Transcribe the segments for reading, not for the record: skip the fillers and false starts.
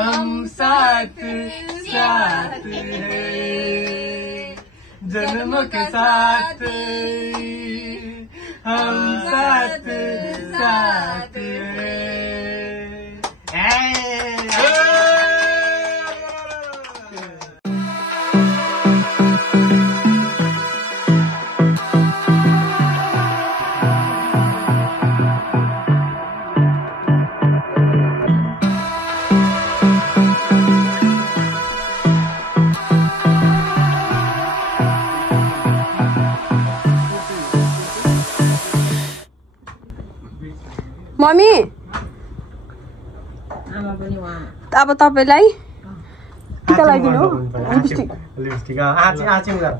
हम साथ साथ है जन्म के साथ हम साथ साथ है मम्मी अब तपाईलाई टिका लगाइदिनु हो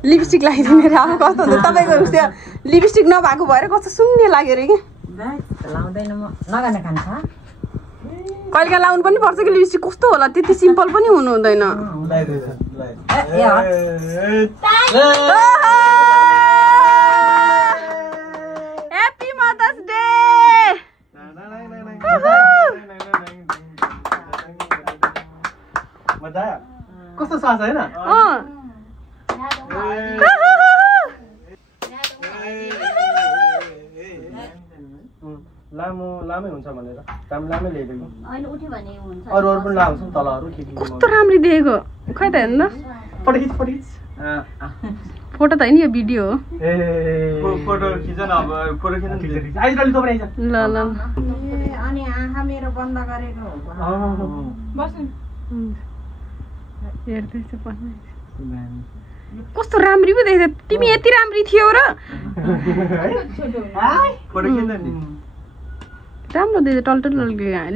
लिपस्टिक लगाइदिनु रे अब कस्तो हुन्छ तपाईको उस्तो लिपस्टिक नभएको भएर कस्तो सुन्ने लाग्यो रे कि लाउँदैन म लगाउने खान्छ कहिले लाउनु पनि पर्छ कि लिपस्टिक कस्तो होला त्यति सिम्पल पनि हुनु हुँदैन ह्यापी मदर्स डे मजा आयो कस्तो सास हैन लामै हुन्छ भनेर काम लामै ल्याइदिएको अहिले उठ्यो भने हुन्छ अरु पनि लाउँछ नि तलहरु के कस्तो राम्ररी देखेको खै त हेर्नु फटिच फोटो त हैन यो भिडियो हो ए फोटो खिच्न अब फोटो खिच्न आइज रली तपाईँ आइज ल ल अनि आँखा मेरो बन्द गरेको बस हेर्दैछ पनि कस्तो राम्री पो देख्छ तिमी यति राम्री थियौ र फोटो खिच्न नि राम्रो देख्छ टलटल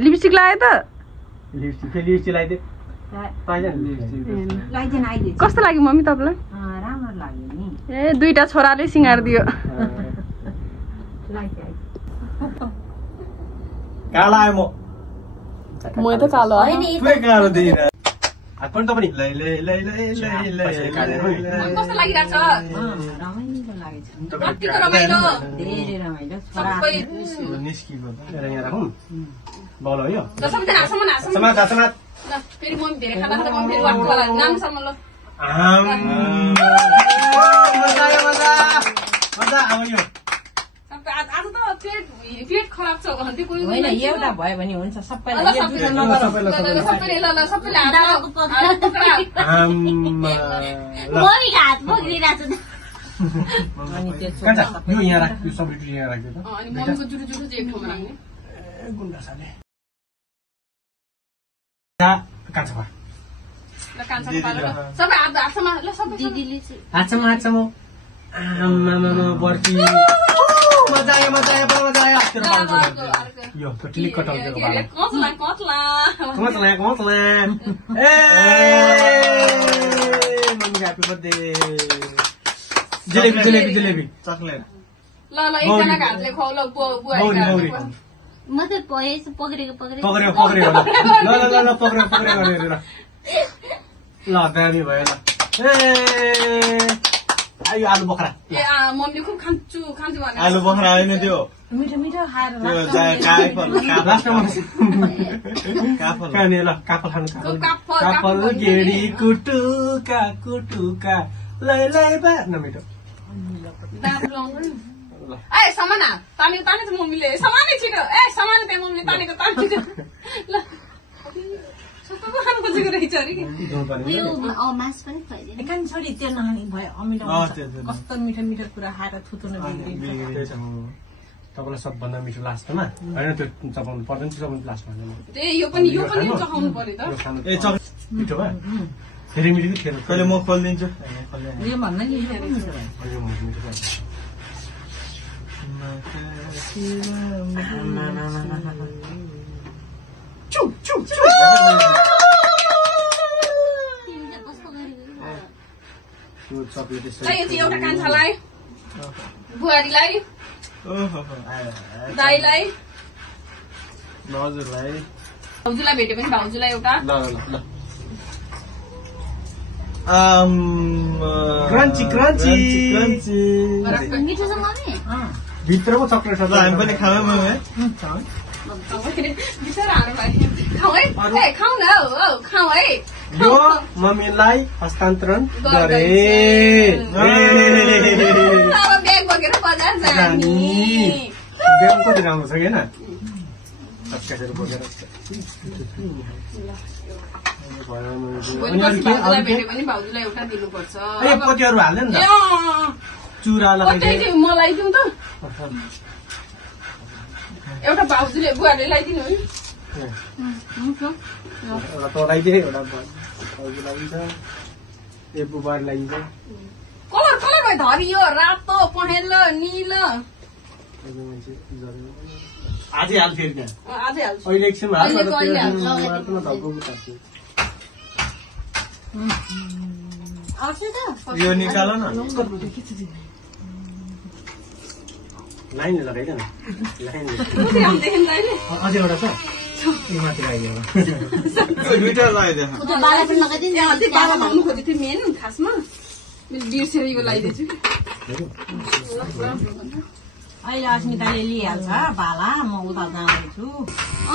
लिपस्टिक लगायो त लिपस्टिक लगाइदे कस्तो लाग्यो मम्मी तपाईलाई राम्रो लाग्यो नि ए दुईटा छोराले सिंगार दियो काला आयो म त कालो पुरै कालो देखिरा पनि त पनि कस्तो लागिरहेछ रमाइलो लागेछ कतिको रमाइलो धेरै रमाइलो निस्किको यहाँ राखौँ बल हो यो समाज फेरि मम्मी धेरै खाना त मम्मी फेरि वाक्क होला नामसम्म ल मजा अब यो आज त पेट खराब छ भन्थे कोही होइन एउटा भयो भने हुन्छ सबैलाई हात पक्रिरहेको छु यो यहाँ राख यो सबै यहाँ राख्दै त अनि मम्मीको जुटु जुटु चाहिँ एक ठाउँमा राख्ने गुन्डा साले कान्छा ल कान्छा पालो ल सबै हातमा ल सबै दिदीले चाहिँ हातसम्म आमामा बर्फी मजा आयो यो त क्लिक कटाउँदैको बाला कतला ए mummy happy birthday jalebi chocolate ल एकजनाको हातले खुवाउ ल बुवा म त पक्रेको पक्रियो ल पक्रियो ल दामी भयो ल ए आयो आलु बखरा ए मम्मीले खुब खान्छु भने आलु बखरा होइन त्यो मिठो मिठो खाएर काफल खानु काफल गेडी कुटुका लै बा नमिठो ए समाना ताने त मम्मीले समानै छिटो ए समाना त्यहाँ मम्मीले तानेको छिटो ल सबै खानु खोजेको रहेछ अरे कि मास पनि खुवाइदिनु एकान छोरी त्यो नखाने भयो अमिलो कस्तो मिठो मिठो कुरा खाएर थुतुन बिग्रिन्छ तपाईँलाई सबभन्दा मिठो लास्टमा होइन त्यो चपाउनु पर्दैन चपाउनु लास्टमा यो पनि चखाउनु पर्यो त ए मिठो भयो धेरै मिठो कि थियो कहिले म खोलिदिन्छु यो भन्दा नि एउटा कान्छालाई बुहारीलाई दाइलाई भाउजूलाई भेट्यो भने भाउजूलाई एउटा क्रन्ची मिठो छ मम्मी भित्रको चक्लेट छ हामी पनि खानु बिचरा खाऊ है ए खाऊ न खाऊ है यो मम्मीलाई हस्तान्तरण गरे अब ब्याग बोकेर बजार जानी ब्याग कति राम्रो छ कि होइन कसरी बोकेर भाउजूलाई भेट्यो भने भाउजूलाई एउटा दिनुपर्छ पतिहरू हाल्ने नि त चुरा मलाई दिउँ त एउटा भाउजूले बुवाले लगाइदिनु है एउटा तँलाई एउटा भाउजू लगाइन्छ एक बुबार लगाइन्छ कलर कलर भयो धरियो रातो पहेँलो निलो आजै हाल फेरि त्यहाँ आजै हाल्छु अहिले एकछिन यो निकाल न लाइन लगाइदेन अझै एउटा छ माथि लगाइदियो लगाउनु खोजेको थिएँ मेन खासमा मैले बिर्सेर यो लगाइदिन्छु अहिले अस्मिताले लिइहाल्छ बाला म उता जाँदैछु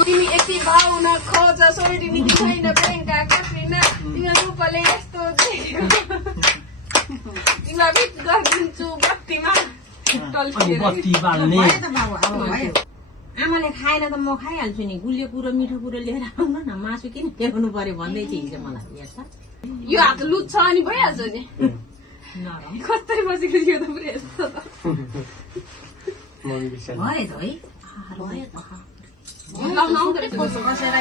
तिमी यति भाउन खोज सोडिनी छैन प्रियङ्का कट्रिना तिम्रो रूपले यस्तो तिमीलाई बिट गरिदिन्छु बत्तीमा बत्ती बाल्ने आमाले खाएन त म खाइहाल्छु नि गुलियो कुरो मिठो कुरो लिएर आउनु न मासु किन ल्याउनु पर्यो भन्दै थियो हिजो मलाई हेर्छ यो हात लुच्छ अनि भइहाल्छ नि कस्तै बसेको थियो त पुरै यस्तो त भयो त है लाउनु आउँदो रहेछ कसेर